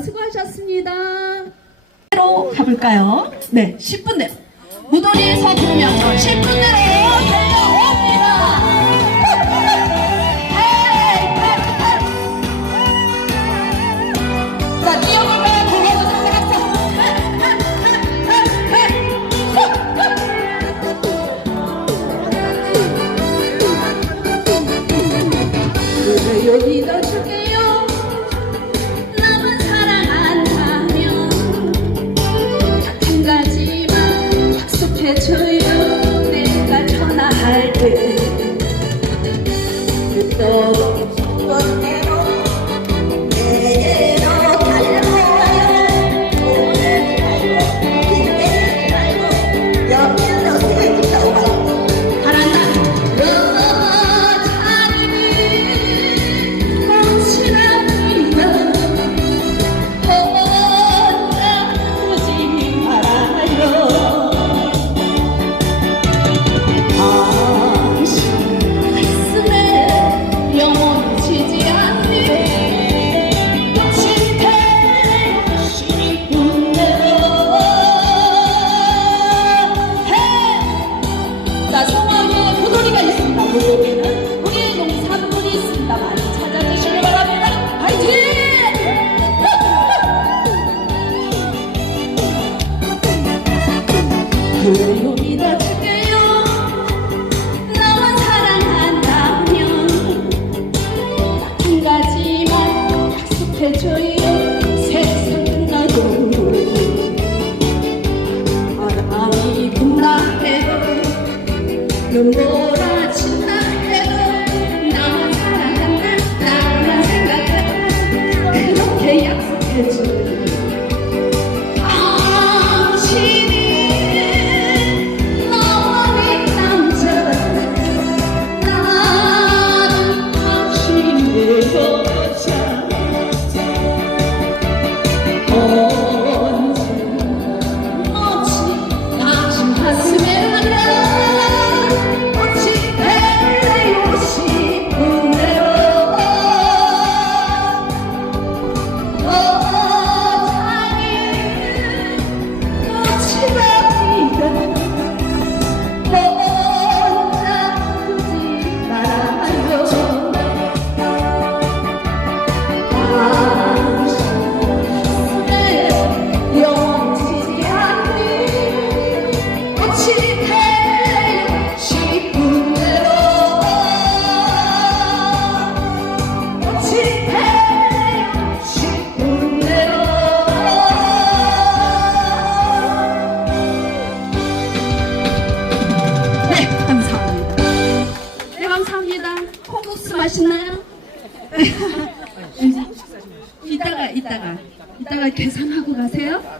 수고하셨습니다. 가볼까요? 네, 10분 내. 무더위에서 부르면 10분 내로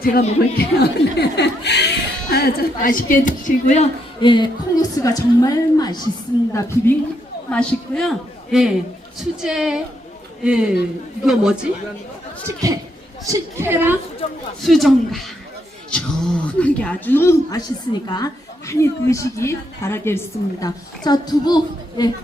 제가 먹을게요. 네. 아, 좀 맛있게 드시고요. 예, 콩국수가 정말 맛있습니다. 비빔 맛있고요. 예, 수제, 예, 이거 뭐지? 식혜. 식혜랑 수정과. 시원한 게 아주 맛있으니까 많이 드시기 바라겠습니다. 자, 두부, 예,